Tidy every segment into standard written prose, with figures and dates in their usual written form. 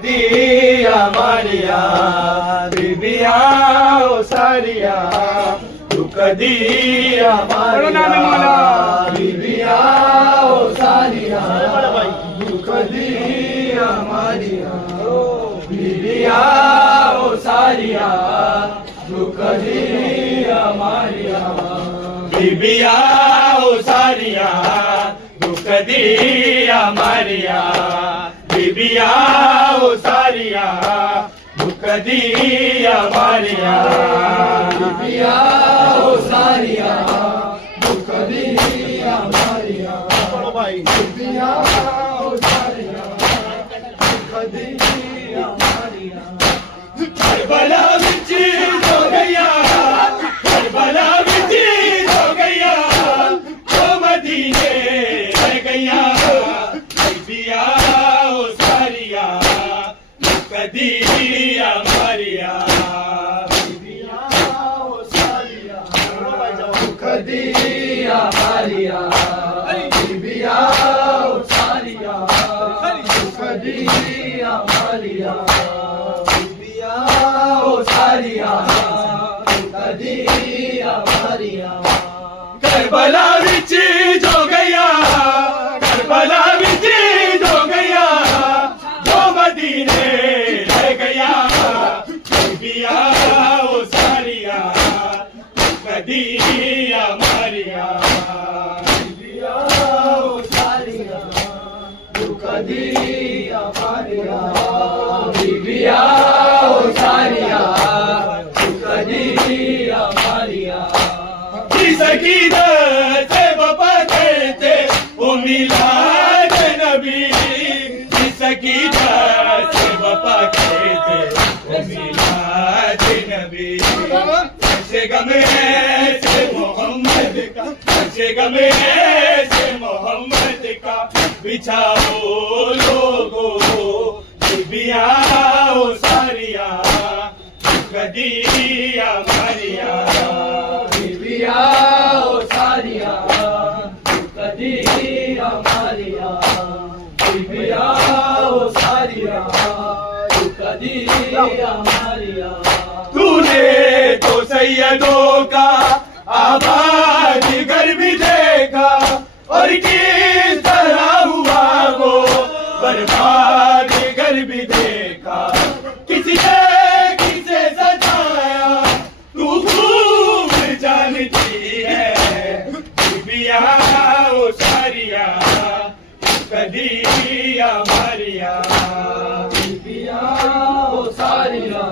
दिया मारिया बीबिया ओ सारिया दुख दिया मारिया बीबिया ओ सारिया दुख दिया मारिया बीबिया ओ सारिया दुख दिया मारिया बीबिया ओ सारिया दुख दिया मारिया बीबिया ओ सारिया दुख दिया मारिया बीबिया ओ सारिया दुख दिया मारिया बीबिया ओ सारिया दुख दिया मारिया करबला विच हो गया करबला विच हो गया तो मदीने रह गया बीबिया ओ सारिया दुख दिया मारिया बीबिया ओ सारिया दुख दिया मारिया बीबिया ओ सारिया दुख दिया मारिया बीबिया ओ सारिया दुख दिया मारिया करबला विच जो गया करबला विच जो गया जो मदीने रह गया बीबिया ओ सारिया दुख दिया मारिया बीबिया ओ सारिया दुख दिया मारिया बीबिया ओ सारिया दुख दिया मारिया सकीनत से बाबा कहते ओ मिलाद नबी सकीनत से बाबा कहते ओ मिलाद नबी से गमे से मोहम्मद का से गमे से मोहम्मद का बिछाओ लोगो बीबिया ओ सारिया दुख दिया मारिया बीबिया ओ सारिया दुख दिया मारिया बीबिया ओ सारिया दुख दिया मारिया तूने तो सैयदों का आबाद घर भी देखा और किस तरह हुआ वो बर्बाद घर भी देखा किसी ने किसे सजाया तू खूब जानती है बीबिया ओ सारिया दुख दिया मारिया बीबिया ओ सारिया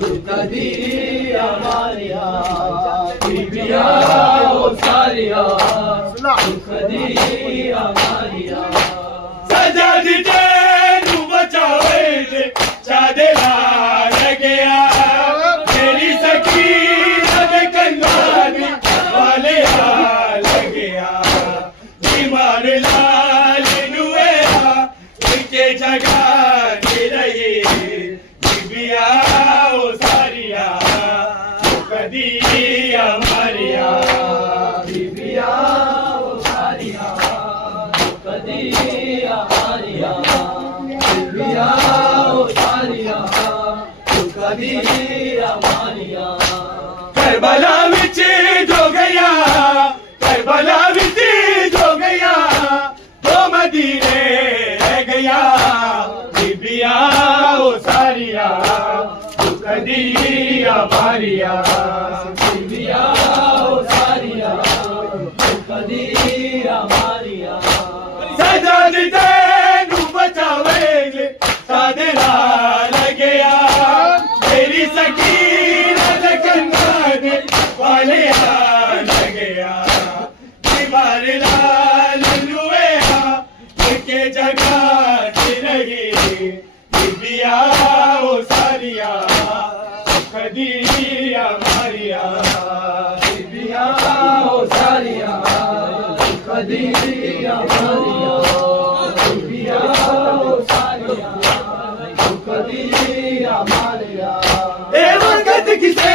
दुख दिया मारिया बीबिया ओ सारिया दुख दिया मारिया सजाद तेनू बचावे चादरा रह गया तेरी सकीनत कंगाली वाले हाल गया बीमार लाल नुएरा के जगह दे रही बीबिया ओ सारिया दुख दिया मारिया बीबिया ओ सारिया दुख दिया मारिया बीबिया ओ सारिया दुख दिया मारिया करबला विच जो गया करबला विच जो गया तो मदीने रह गया बीबिया ओ सारिया दुख दिया मारिया बीबिया ओ सारिया दुख दिया मारिया सजाद तेनू बचावे सादरा लग गया तेरी सकीनत कंगन वाले हाल गया बीमार लाल नुएरा के जगह रही बीबिया ओ सारिया दुख दिया मारिया बीबिया ओ सारिया दुख दिया मारिया बीबिया ओ सारिया दुख दिया मारिया ए वक्त किसे